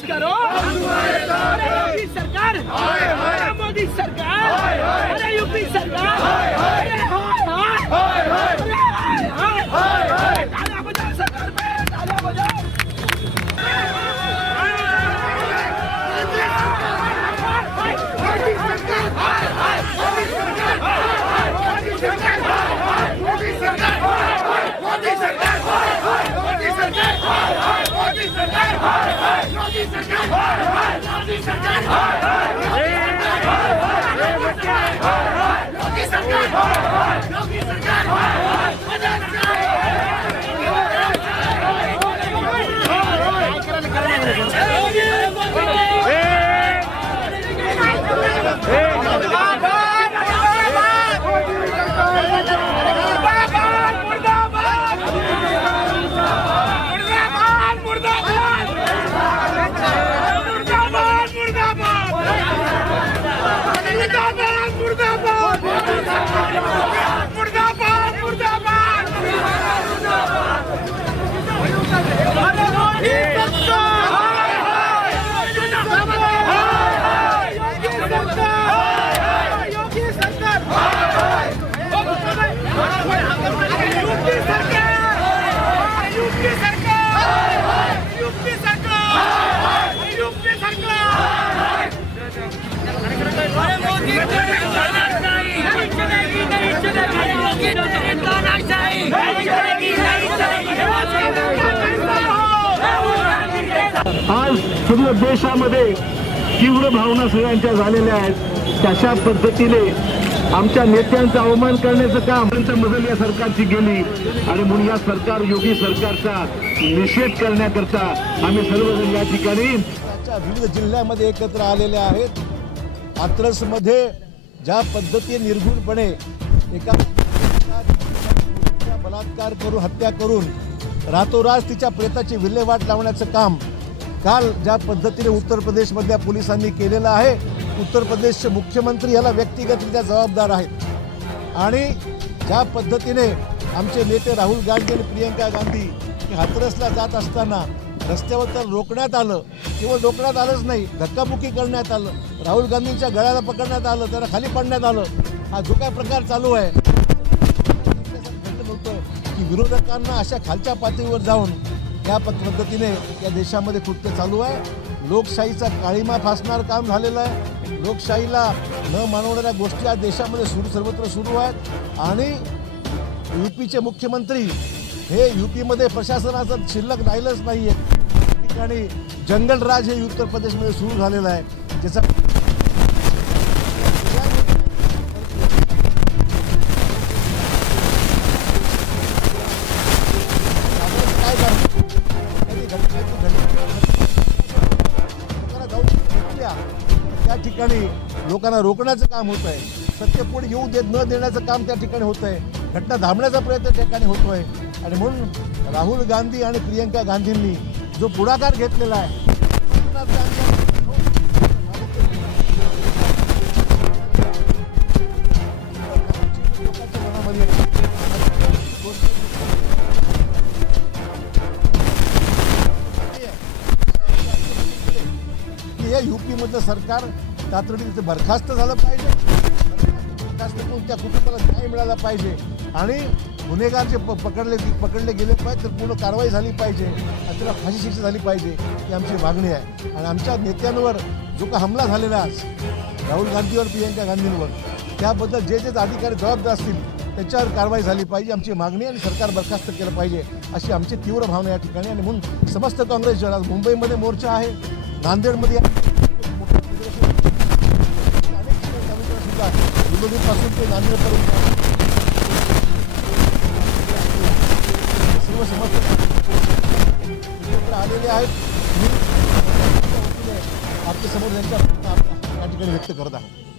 खुश करो। अरे योगी सरकार, अरे मोदी सरकार, अरे यूपी सरकार, अरे हाय हाय, अरे हाय हाय, तालियां बजाओ सरकार पे, तालियां बजाओ। आज पूर्ण देशामध्ये तीव्र भावना सगळ्यांच्या झालेल्या आहेत। तशा पद्धतीने आमच्या नेत्यांचा अवमान करण्याचं काम मदल या सरकारची गेली आणि म्हणून या सरकार योगी सरकारचा निषेध करण्याकरता आम्ही सर्वजण या ठिकाणी विविध जिल्ह्यामध्ये एकत्र आलेले आहेत। हाथरसमध्ये ज्या पद्धतीने निर्घृणपणे एका बलात्कार करून हत्या करून रातोरात तिच्या प्रेताची विल्हेवाट लावण्याचं काम काल ज्या पद्धतीने उत्तर प्रदेशमधल्या पोलिसांनी केलेलं आहे, उत्तर प्रदेशचे मुख्यमंत्री याला व्यक्तिगतरित्या जबाबदार आहेत। आणि ज्या पद्धतीने आमचे नेते राहुल गांधी आणि प्रियंका गांधी हाथरसला जात असताना रस्त्यावर तर रोखण्यात आलं, केवळ रोखण्यात आलंच नाही, धक्काबुक्की करण्यात आलं, राहुल गांधींच्या गळ्याला पकडण्यात आलं, त्याला खाली पाडण्यात आलं। हा जो काय प्रकार चालू आहे की विरोधकांना अशा खालच्या पातळीवर जाऊन या पद्धतीने या देशामध्ये कृत्य चालू आहे। लोकशाहीचा काळीमा फासणार काम झालेलं आहे। लोकशाहीला न मानवणाऱ्या गोष्टी या देशामध्ये सर्वत्र सुरू आहेत आणि यूपीचे मुख्यमंत्री हे यूपीमध्ये प्रशासनाचं शिल्लक राहिलंच नाही आहे। ठिकाणी जंगलराज हे उत्तर प्रदेशमध्ये सुरू झालेलं आहे, ज्याचा त्या ठिकाणी लोकांना रोखण्याचं काम होत आहे, सत्य पुढे येऊ न देण्याचं काम त्या ठिकाणी होत आहे, घटना थांबण्याचा प्रयत्न त्या ठिकाणी होतोय। आणि म्हणून राहुल गांधी आणि प्रियंका गांधींनी जो पुढाकार घेतलेला आहे यूपी मधलं सरकार तातडीने बरखास्त झालं पाहिजे, बरखास्त करून त्या कुटुंबाला न्याय मिळाला पाहिजे आणि गुन्हेगार जे पकडले गेले पाहिजे तर पूर्ण कारवाई झाली पाहिजे आणि त्याला फाशी शिक्षा झाली पाहिजे ही आमची मागणी आहे। आणि आमच्या नेत्यांवर जो का हमला झालेला आहे राहुल गांधीवर प्रियंका गांधींवर, त्याबद्दल जे अधिकारी जबाबदार असतील त्याच्यावर कारवाई झाली पाहिजे आमची मागणी, आणि सरकार बरखास्त केलं पाहिजे अशी आमची तीव्र भावना या ठिकाणी। आणि म्हणून समस्त काँग्रेस आज मुंबईमध्ये मोर्चा आहे, नांदेडमध्ये विरोधीपासून ते नांदेडपर्यंत सर्व समस्या एकत्र आलेले आहेत। मी आपल्या समोर यांच्या या ठिकाणी व्यक्त करत आहे।